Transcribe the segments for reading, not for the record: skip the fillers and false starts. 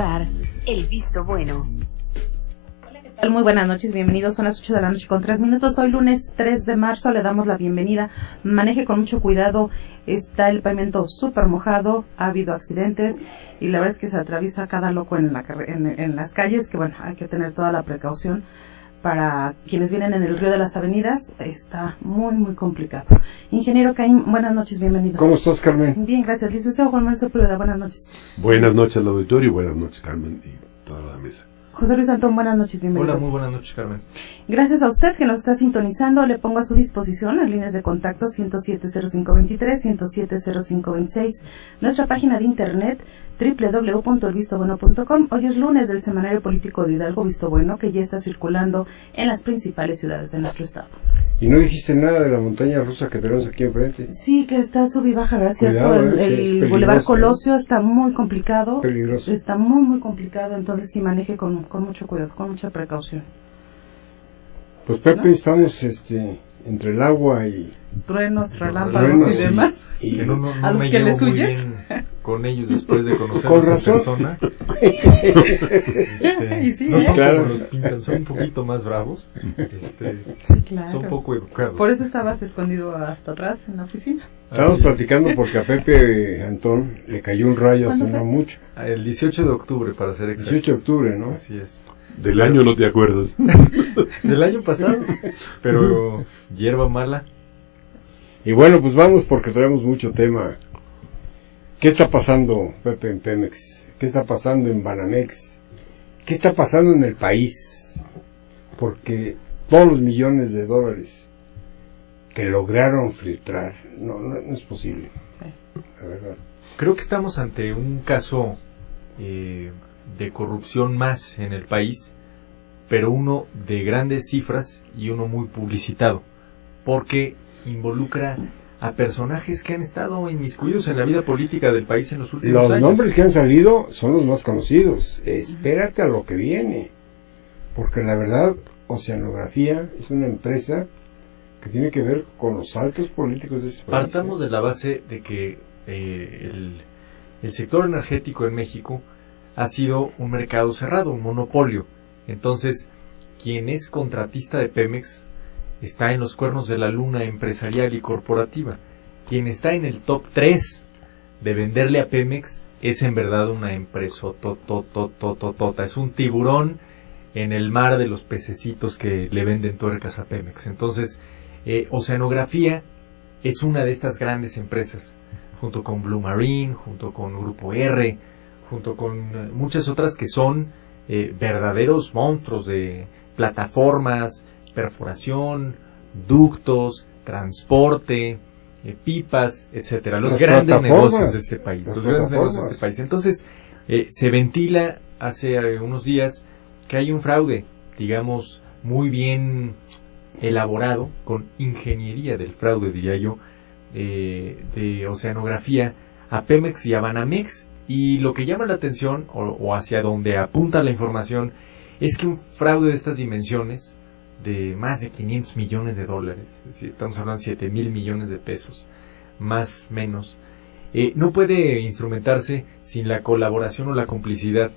El visto bueno. Hola, ¿qué tal? Muy buenas noches, bienvenidos. Son las 8 de la noche con 3 minutos. Hoy lunes 3 de marzo le damos la bienvenida. Maneje con mucho cuidado. Está el pavimento súper mojado, ha habido accidentes y la verdad es que se atraviesa cada loco en las calles, que bueno, hay que tener toda la precaución. Para quienes vienen en el río de las avenidas, está muy, muy complicado. Ingeniero Caín, buenas noches, bienvenido. ¿Cómo estás, Carmen? Bien, gracias. Licenciado Juan Manuel Sepúlveda, buenas noches. Buenas noches al auditorio y buenas noches, Carmen, y toda la mesa. José Luis Antón, buenas noches, bienvenido. Hola, muy buenas noches, Carmen. Gracias a usted que nos está sintonizando. Le pongo a su disposición las líneas de contacto 107-0523, 107-0526, nuestra página de internet www.elvistobueno.com. Hoy es lunes del Semanario Político de Hidalgo Visto Bueno, que ya está circulando en las principales ciudades de nuestro estado. Y no dijiste nada de la montaña rusa que tenemos aquí enfrente. Sí, que está sub y baja, gracias. Cuidado, El Boulevard Colosio está muy complicado. Peligroso. Está muy, muy complicado, entonces sí maneje con mucho cuidado, con mucha precaución. Pues Pepe, ¿No? Estamos entre el agua y Truenos, relámpagos y demás. y No ¿A los me que llevo les muy huyes? bien con ellos después de Con conocerlos en razón. persona. Y sí, no son claro. como los pintan, son un poquito más bravos. Sí, claro. Son poco educados. Por eso estabas escondido hasta atrás en la oficina. estábamos Así es. platicando porque a Pepe Antón le cayó un rayo hace ¿Cuándo no fue? mucho. El 18 de octubre, para ser exactos. 18 de octubre, ¿no? Así es. Del año no te acuerdas. Del año pasado. Pero hierba mala. Y bueno, pues vamos porque traemos mucho tema. ¿Qué está pasando, Pepe, en Pemex? ¿Qué está pasando en Banamex? ¿Qué está pasando en el país? Porque todos los millones de dólares que lograron filtrar, no es posible, Sí. la verdad. Creo que estamos ante un caso de corrupción más en el país, pero uno de grandes cifras y uno muy publicitado, porque involucra a personajes que han estado inmiscuidos en la vida política del país en los últimos Los años. nombres que han salido son los más conocidos. Espérate a lo que viene, porque la verdad, Oceanografía es una empresa que tiene que ver con los altos políticos de este país. Partamos de la base de que el sector energético en México ha sido un mercado cerrado, un monopolio. Entonces, quien es contratista de Pemex está en los cuernos de la luna empresarial y corporativa. Quien está en el top 3 de venderle a Pemex es en verdad una empresa totototototota. Es un tiburón en el mar de los pececitos que le venden tuercas a Pemex. Entonces, Oceanografía es una de estas grandes empresas, junto con Blue Marine, junto con Grupo R, junto con muchas otras que son verdaderos monstruos de plataformas, perforación, ductos, transporte, pipas, etcétera. Los Las grandes plataformas, negocios de este país. las Los grandes negocios de plataformas. este país. Entonces, se ventila hace unos días que hay un fraude, digamos, muy bien elaborado, con ingeniería del fraude, diría yo, de Oceanografía a Pemex y a Banamex. Y lo que llama la atención, o hacia donde apunta la información, es que un fraude de estas dimensiones, de más de 500 millones de dólares, es decir, estamos hablando de 7,000 millones de pesos, más menos, no puede instrumentarse sin la colaboración o la complicidad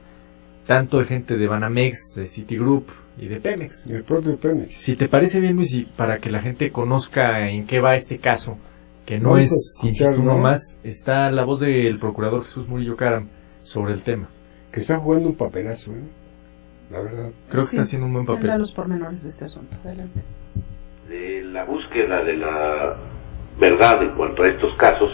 tanto de gente de Banamex, de Citigroup y de Pemex. Y el propio Pemex. Si te parece bien, Luis, y para que la gente conozca en qué va este caso, que no Vamos a es, escuchar, insisto, uno ¿no? más, está la voz del procurador Jesús Murillo Caram sobre el tema. Que está jugando un papelazo, la verdad. Creo que Sí, está haciendo un buen papel. A los pormenores de este asunto. Adelante. De la búsqueda de la verdad en cuanto a estos casos,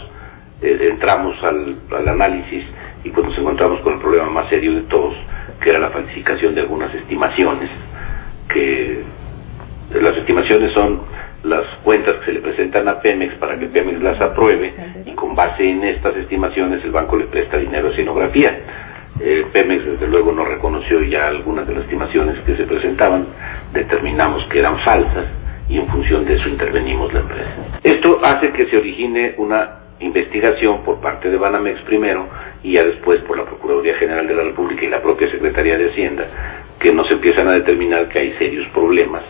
entramos al análisis y pues nos encontramos con el problema más serio de todos, que era la falsificación de algunas estimaciones, que las estimaciones son las cuentas que se le presentan a Pemex para que Pemex las apruebe, y con base en estas estimaciones el banco le presta dinero a Oceanografía. Pemex desde luego no reconoció ya algunas de las estimaciones que se presentaban, determinamos que eran falsas y en función de eso intervenimos la empresa. Esto hace que se origine una investigación por parte de Banamex primero y ya después por la Procuraduría General de la República y la propia Secretaría de Hacienda, que nos empiezan a determinar que hay serios problemas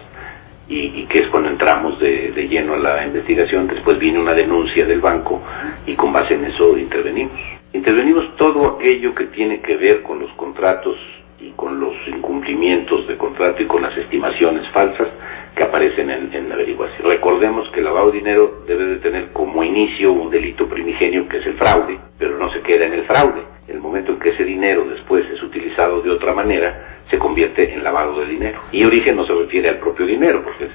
y que es cuando entramos de lleno a la investigación. Después viene una denuncia del banco y con base en eso intervenimos. Intervenimos todo aquello que tiene que ver con los contratos y con los incumplimientos de contrato y con las estimaciones falsas que aparecen en la averiguación. Recordemos que el lavado de dinero debe de tener como inicio un delito primigenio que es el fraude, pero no se queda en el fraude. El momento en que ese dinero después es utilizado de otra manera, se convierte en lavado de dinero. Y origen no se refiere al propio dinero, porque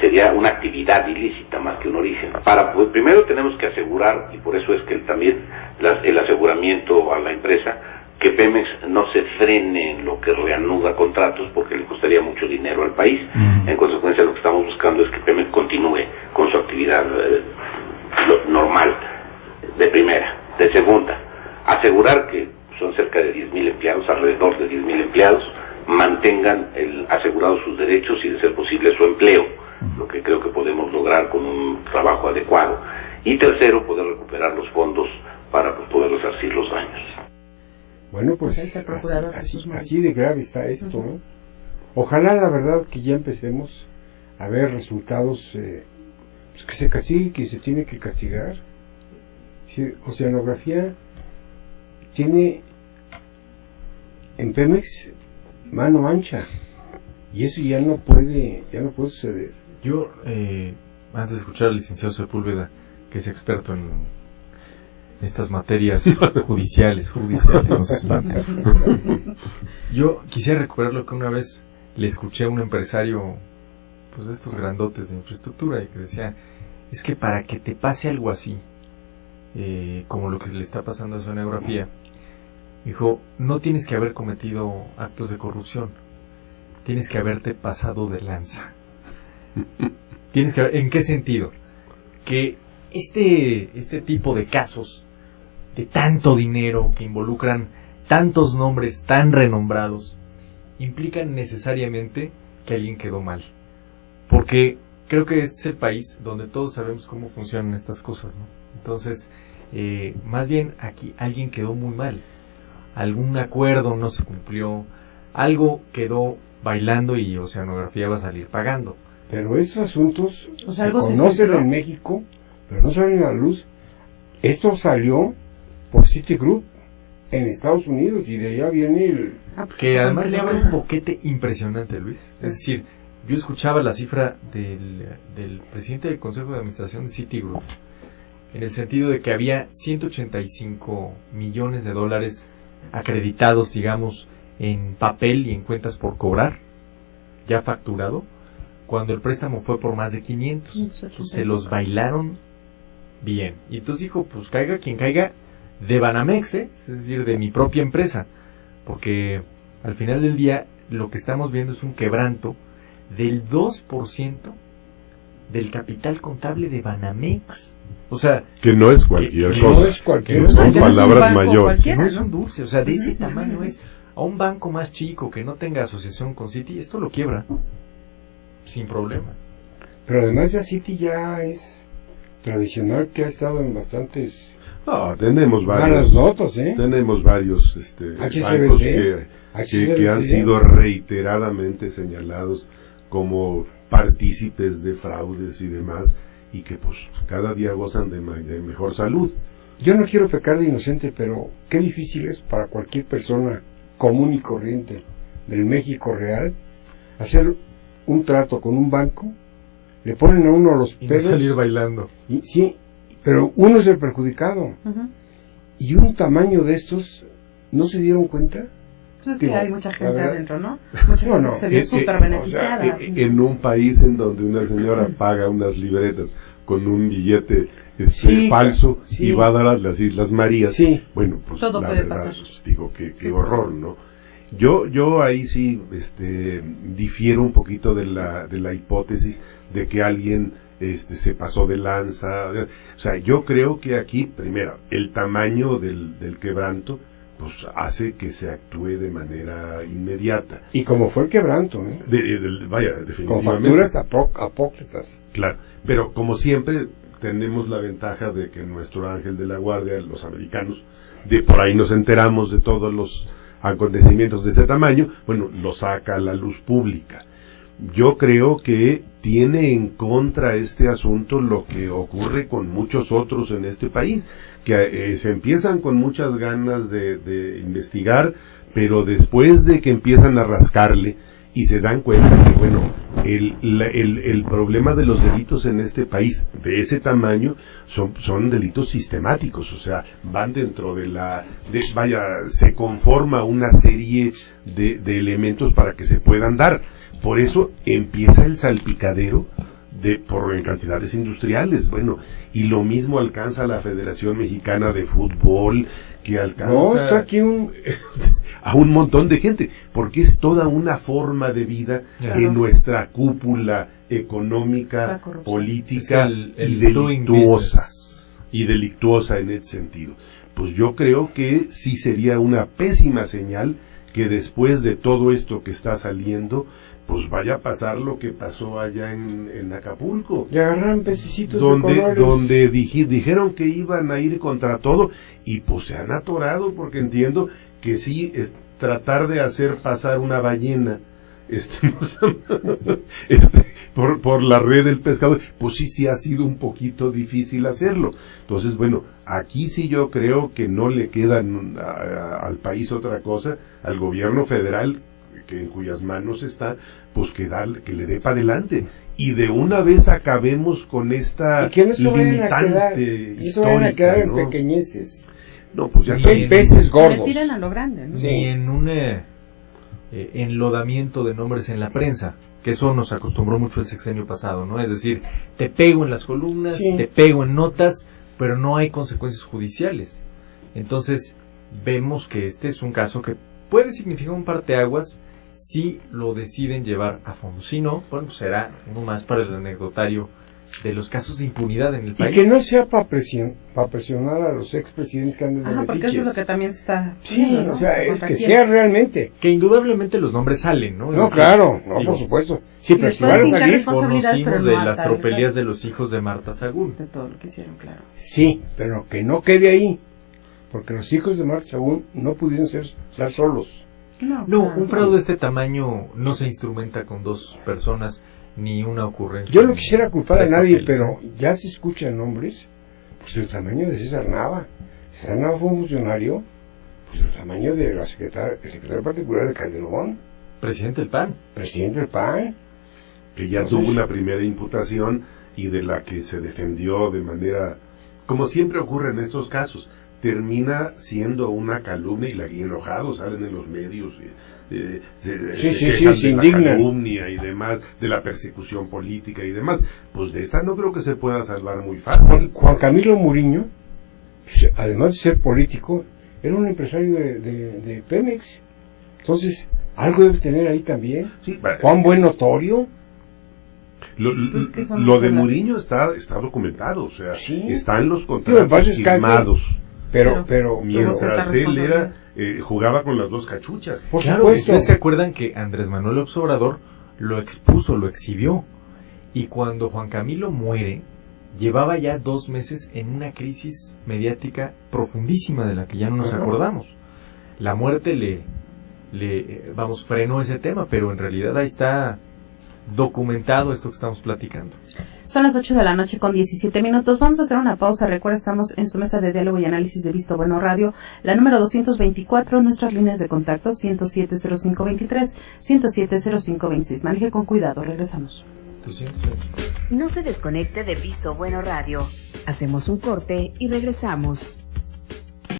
sería una actividad ilícita más que un origen. Pues, primero tenemos que asegurar, y por eso es que también el aseguramiento a la empresa, que Pemex no se frene en lo que reanuda contratos, porque le costaría mucho dinero al país. En consecuencia, lo que estamos buscando es que Pemex continúe con su actividad normal, de primera. De segunda, asegurar que son cerca de 10,000 empleados, alrededor de 10,000 empleados, mantengan asegurados sus derechos y, de ser posible, su empleo, lo que creo que podemos lograr con un trabajo adecuado. Y tercero, poder recuperar los fondos para poder resarcir los daños. Bueno, pues así de grave está esto, ¿no? Ojalá, la verdad, que ya empecemos a ver resultados, pues que se castigue, que se tiene que castigar. Sí, Oceanografía tiene en Pemex mano ancha, y eso ya no puede suceder. Yo, antes de escuchar al licenciado Sepúlveda, que es experto en estas materias judiciales, nos espanta. Yo quisiera recuperar lo que una vez le escuché a un empresario, pues de estos grandotes de infraestructura, y que decía, es que para que te pase algo así, como lo que le está pasando a Oceanografía, dijo, no tienes que haber cometido actos de corrupción, tienes que haberte pasado de lanza. ¿En qué sentido? Que este tipo de casos de tanto dinero que involucran tantos nombres tan renombrados implican necesariamente que alguien quedó mal, porque creo que este es el país donde todos sabemos cómo funcionan estas cosas, ¿no? Entonces, más bien aquí alguien quedó muy mal, algún acuerdo no se cumplió, algo quedó bailando y Oceanografía va a salir pagando. Pero estos asuntos se conocen en México, pero no salen a la luz. Esto salió por Citigroup en Estados Unidos, y de allá viene el... Que además le abre un boquete impresionante, Luis. Es decir, yo escuchaba la cifra del presidente del Consejo de Administración de Citigroup, en el sentido de que había 185 millones de dólares acreditados, digamos, en papel y en cuentas por cobrar, ya facturado, cuando el préstamo fue por más de 500. Entonces, se los bailaron bien. Y entonces dijo, pues caiga quien caiga, de Banamex, es decir, de mi propia empresa, porque al final del día lo que estamos viendo es un quebranto del 2% del capital contable de Banamex. O sea, que no es cualquier cosa. No es cualquier cosa. Son palabras mayores. No es un dulce, o sea, de ese tamaño es. A un banco más chico que no tenga asociación con Citi, esto lo quiebra sin problemas. Pero además ya Citi ya es tradicional, que ha estado en bastantes... No, tenemos varios. Malas notas, ¿eh? Tenemos varios bancos que han sido reiteradamente señalados como partícipes de fraudes y demás, y que pues cada día gozan de mejor salud. Yo no quiero pecar de inocente, pero qué difícil es para cualquier persona común y corriente del México real hacer un trato con un banco. Le ponen a uno los pelos y no salir bailando. Sí, pero uno es el perjudicado. Y un tamaño de estos, ¿no se dieron cuenta? Pues es que hay mucha gente adentro, ¿no? Mucha gente se vio súper beneficiada. O sea, en un país en donde una señora paga unas libretas con un billete falso, y va a dar a las Islas Marías, bueno, pues todo la puede verdad, pasar. Pues, digo, qué horror, ¿no? Yo ahí sí difiero un poquito de la hipótesis de que alguien se pasó de lanza. O sea, yo creo que aquí, primero, el tamaño del quebranto pues hace que se actúe de manera inmediata. Y como fue el quebranto, ¿eh? Vaya, definitivamente. Con facturas apócrifas. Claro, pero como siempre tenemos la ventaja de que nuestro ángel de la guardia, los americanos, por ahí nos enteramos de todos los acontecimientos de este tamaño, bueno, lo saca a la luz pública. yo creo que tiene en contra este asunto lo que ocurre con muchos otros en este país, que se empiezan con muchas ganas de investigar, pero después de que empiezan a rascarle y se dan cuenta que, bueno, el problema de los delitos en este país de ese tamaño son delitos sistemáticos, o sea, van dentro se conforma una serie de elementos para que se puedan dar. Por eso empieza el salpicadero en cantidades industriales, bueno, y lo mismo alcanza la Federación Mexicana de Fútbol, que alcanza está aquí a un montón de gente, porque es toda una forma de vida en nuestra cúpula económica, política y delictuosa en ese sentido. Pues yo creo que sí sería una pésima señal que después de todo esto que está saliendo, pues vaya a pasar lo que pasó allá en Acapulco. Y agarraron pececitos de colores. Donde dijeron que iban a ir contra todo, y pues se han atorado, porque entiendo que sí, es tratar de hacer pasar una ballena por la red del pescador, pues sí ha sido un poquito difícil hacerlo. Entonces, bueno, aquí sí yo creo que no le queda al país otra cosa, al gobierno federal, que en cuyas manos está, pues que le dé para adelante, y de una vez acabemos con esta limitante histórica, no van a quedar en ¿no? pequeñeces. No, pues ya Son peces gordos. Le tiran a lo grande, ¿no? Ni en un enlodamiento de nombres en la prensa, que eso nos acostumbró mucho el sexenio pasado, ¿no? Es decir, te pego en las columnas, te pego en notas, pero no hay consecuencias judiciales. Entonces, vemos que este es un caso que puede significar un parteaguas si lo deciden llevar a fondo. Si no, bueno, pues será uno más para el anecdotario de los casos de impunidad en el país. Y que no sea para presionar a los expresidentes que andan de metiches. Porque eso es lo que también se está... ¿no? O sea, es que sea realmente. Que indudablemente los nombres salen, ¿no? No, claro, por supuesto. Sí, pero si van a salir... Conocimos de las tropelías de los hijos de Marta Sagún. De todo lo que hicieron, claro. Sí, pero que no quede ahí. Porque los hijos de Marta Sagún no pudieron estar solos. No, un fraude de este tamaño no se instrumenta con dos personas ni una ocurrencia. Yo no quisiera culpar a nadie, pero ya se escuchan nombres, pues el tamaño de César Nava. César Nava fue un funcionario, pues el tamaño de el secretario particular de Calderón. Presidente del PAN. Presidente del PAN. Que ya tuvo una primera imputación y de la que se defendió de manera, como siempre ocurre en estos casos, termina siendo una calumnia, y aquí enojados salen en los medios, se quejan de la calumnia y demás, de la persecución política y demás. Pues de esta no creo que se pueda salvar muy fácil. Juan Camilo Muriño, pues, además de ser político, era un empresario de Pemex. Entonces, algo debe tener ahí también. Sí, Juan Buen Notorio. Lo de Muriño está documentado, o sea, están los contratos firmados. Pero mientras él jugaba con las dos cachuchas. Por supuesto. ¿Ustedes se acuerdan que Andrés Manuel López Obrador lo expuso, lo exhibió? Y cuando Juan Camilo muere, llevaba ya 2 meses en una crisis mediática profundísima de la que ya no nos acordamos. La muerte frenó ese tema, pero en realidad ahí está documentado esto que estamos platicando. Son las 8 de la noche con 17 minutos. Vamos a hacer una pausa. Recuerda, estamos en su mesa de diálogo y análisis de Visto Bueno Radio, la número 224, nuestras líneas de contacto 107-0523, 107-0526. Maneje con cuidado. Regresamos. No se desconecte de Visto Bueno Radio. Hacemos un corte y regresamos.